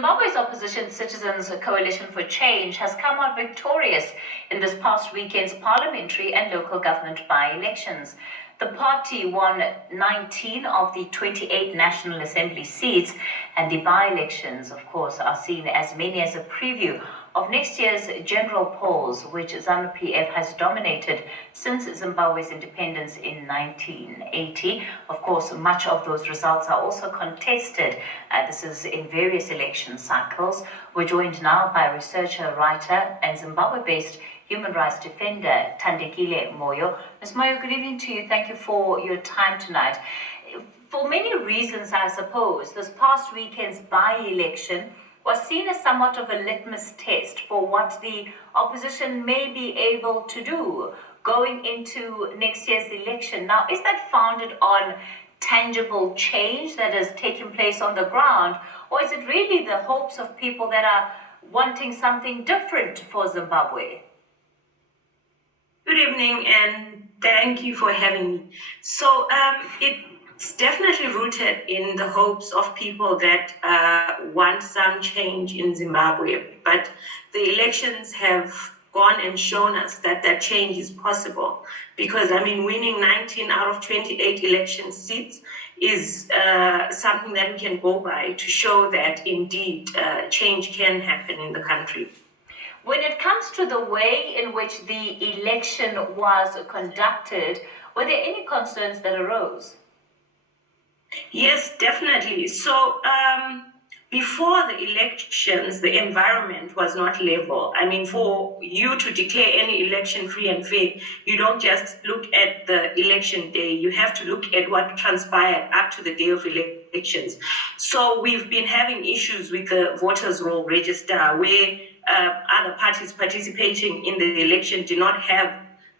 Zimbabwe's opposition Citizens Coalition for Change has come out victorious in this past weekend's parliamentary and local government by-elections. The party won 19 of the 28 National Assembly seats, and the by-elections, of course, are seen as many as a preview of next year's general polls, which ZANU-PF has dominated since Zimbabwe's independence in 1980. Of course, much of those results are also contested. This is in various election cycles. We're joined now by researcher, writer, and Zimbabwe-based human rights defender, Thandekile Moyo. Ms. Moyo, good evening to you. Thank you for your time tonight. For many reasons, I suppose, this past weekend's by-election was seen as somewhat of a litmus test for what the opposition may be able to do going into next year's election. Now, is that founded on tangible change that has taken place on the ground, or is it really the hopes of people that are wanting something different for Zimbabwe? Good evening, and thank you for having me. So it's definitely rooted in the hopes of people that want some change in Zimbabwe. But the elections have gone and shown us that that change is possible. Because, winning 19 out of 28 election seats is something that we can go by to show that indeed change can happen in the country. When it comes to the way in which the election was conducted, were there any concerns that arose? Yes, definitely. So before the elections, the environment was not level. For you to declare any election free and fair, you don't just look at the election day. You have to look at what transpired up to the day of elections. So we've been having issues with the voters' roll register where other parties participating in the election did not have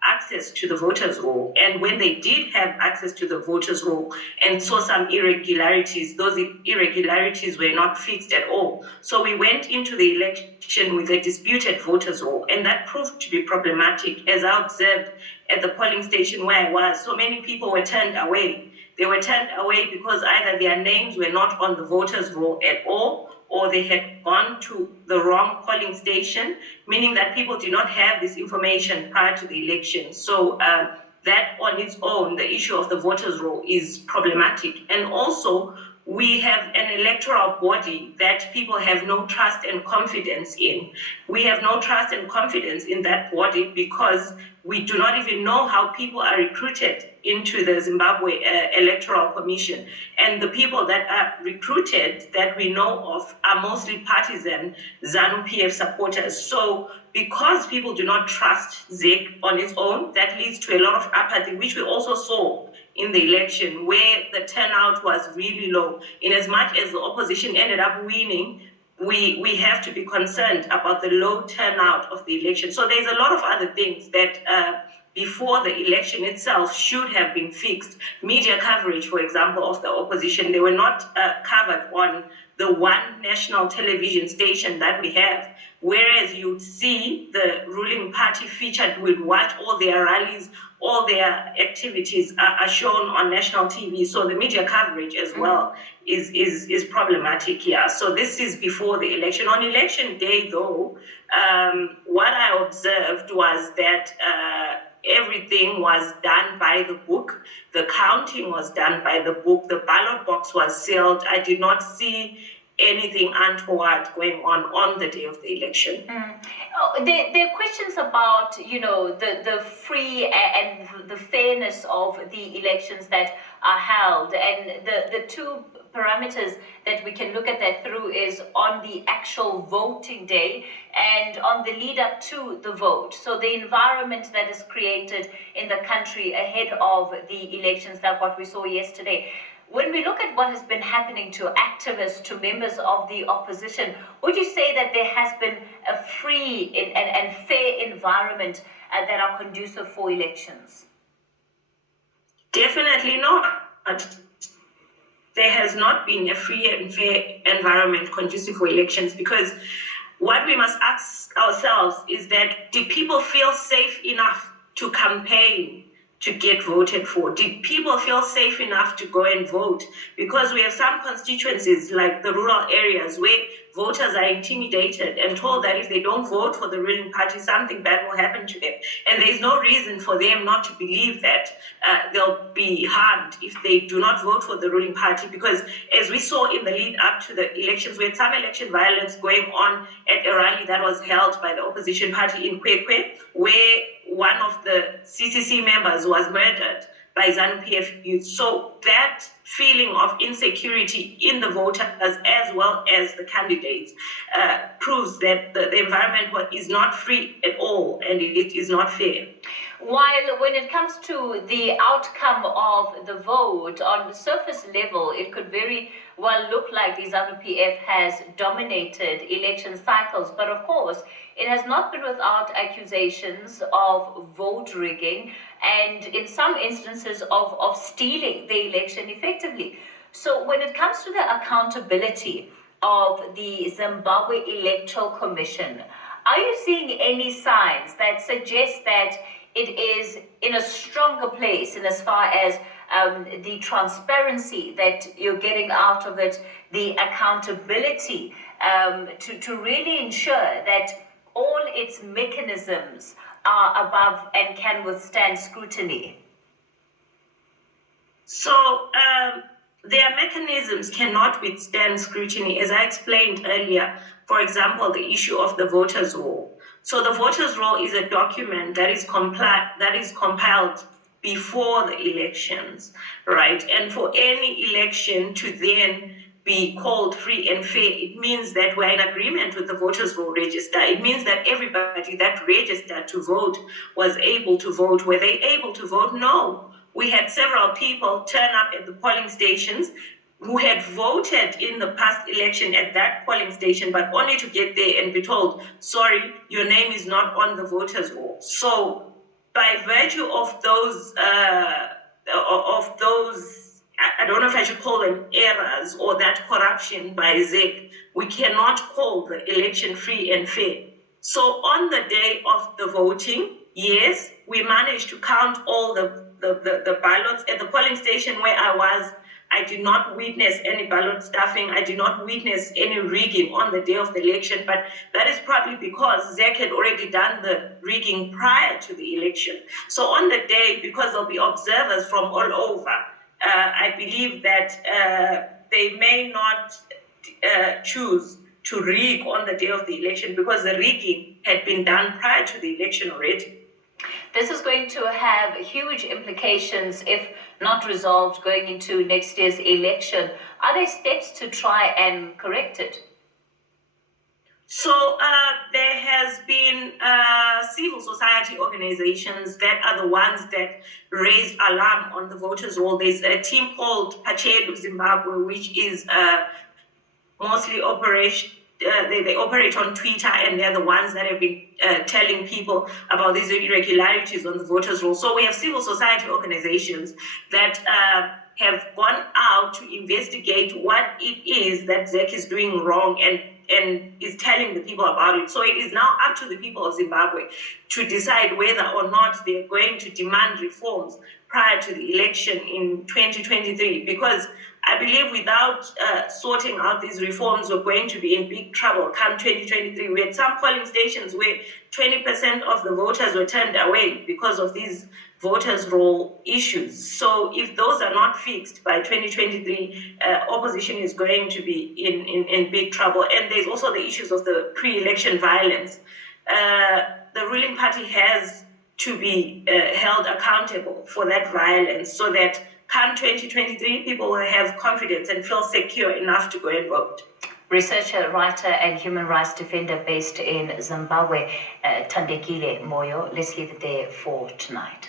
access to the voters' roll. And when they did have access to the voters' roll and saw some irregularities, those irregularities were not fixed at all. So we went into the election with a disputed voters' roll, and that proved to be problematic. As I observed at the polling station where I was, so many people were turned away. They were turned away because either their names were not on the voters' roll at all, or they had gone to the wrong polling station, meaning that people did not have this information prior to the election. So that on its own, the issue of the voters' roll is problematic. And also, we have an electoral body that people have no trust and confidence in. We have no trust and confidence in that body because we do not even know how people are recruited into the Zimbabwe Electoral Commission. And the people that are recruited that we know of are mostly partisan ZANU-PF supporters. So because people do not trust ZEC on its own, that leads to a lot of apathy, which we also saw in the election where the turnout was really low. In as much as the opposition ended up winning, we have to be concerned about the low turnout of the election. So there's a lot of other things that before the election itself should have been fixed. Media coverage, for example, of the opposition, they were not covered on the one national television station that we have, whereas you'd see the ruling party featured with what all their rallies, all their activities are shown on national TV. So the media coverage as well is problematic here. So this is before the election. On election day, though, what I observed was that everything was done by the book. The counting was done by the book. The ballot box was sealed. I did not see anything untoward going on the day of the election. There are questions about, the free and the fairness of the elections that are held, and the two parameters that we can look at that through is on the actual voting day and on the lead up to the vote. So the environment that is created in the country ahead of the elections, like what we saw yesterday. When we look at what has been happening to activists, to members of the opposition, would you say that there has been a free and fair environment that are conducive for elections? Definitely not. There has not been a free and fair environment conducive for elections, because what we must ask ourselves is that, do people feel safe enough to campaign to get voted for? Did people feel safe enough to go and vote? Because we have some constituencies like the rural areas where voters are intimidated and told that if they don't vote for the ruling party, something bad will happen to them. And there's no reason for them not to believe that they'll be harmed if they do not vote for the ruling party. Because as we saw in the lead up to the elections, we had some election violence going on at a rally that was held by the opposition party in Kwekwe, where one of the CCC members was murdered by ZANU-PF youth. So that feeling of insecurity in the voters as well as the candidates proves that the environment is not free at all and it is not fair. While when it comes to the outcome of the vote, on the surface level, it could very well look like the ZANU-PF has dominated election cycles. But of course, it has not been without accusations of vote rigging and in some instances of stealing the election effectively. So when it comes to the accountability of the Zimbabwe Electoral Commission, are you seeing any signs that suggest that it is in a stronger place in as far as the transparency that you're getting out of it, the accountability to really ensure that all its mechanisms are above and can withstand scrutiny? So their mechanisms cannot withstand scrutiny, as I explained earlier. For example, the issue of the voters' roll. So the voters' roll is a document that is compiled before the elections, right? And for any election to then be called free and fair, it means that we're in agreement with the voters' roll register. It means that everybody that registered to vote was able to vote. Were they able to vote? No. We had several people turn up at the polling stations who had voted in the past election at that polling station, but only to get there and be told, sorry, your name is not on the voters' roll. So by virtue of those, I don't know if I should call them errors or that corruption by ZEC, we cannot call the election free and fair. So on the day of the voting, yes, we managed to count all the ballots. At the polling station where I was, I did not witness any ballot stuffing. I did not witness any rigging on the day of the election, but that is probably because ZEC had already done the rigging prior to the election. So on the day, because there'll be observers from all over, I believe that they may not choose to rig on the day of the election because the rigging had been done prior to the election already. This is going to have huge implications if not resolved going into next year's election. Are there steps to try and correct it? So there has been civil society organizations that are the ones that raised alarm on the voters' roll. There's a team called Pachelu Zimbabwe, which is mostly they operate on Twitter, and they're the ones that have been telling people about these irregularities on the voters' roll. So we have civil society organizations that have gone out to investigate what it is that ZEC is doing wrong and is telling the people about it. So it is now up to the people of Zimbabwe to decide whether or not they're going to demand reforms prior to the election in 2023, because I believe without sorting out these reforms, we're going to be in big trouble come 2023. We had some polling stations where 20% of the voters were turned away because of these voters' roll issues. So if those are not fixed by 2023, opposition is going to be in big trouble. And there's also the issues of the pre-election violence. The ruling party has to be held accountable for that violence so that come 2023, people will have confidence and feel secure enough to go and vote. Researcher, writer, and human rights defender based in Zimbabwe, Thandekile Moyo. Let's leave it there for tonight.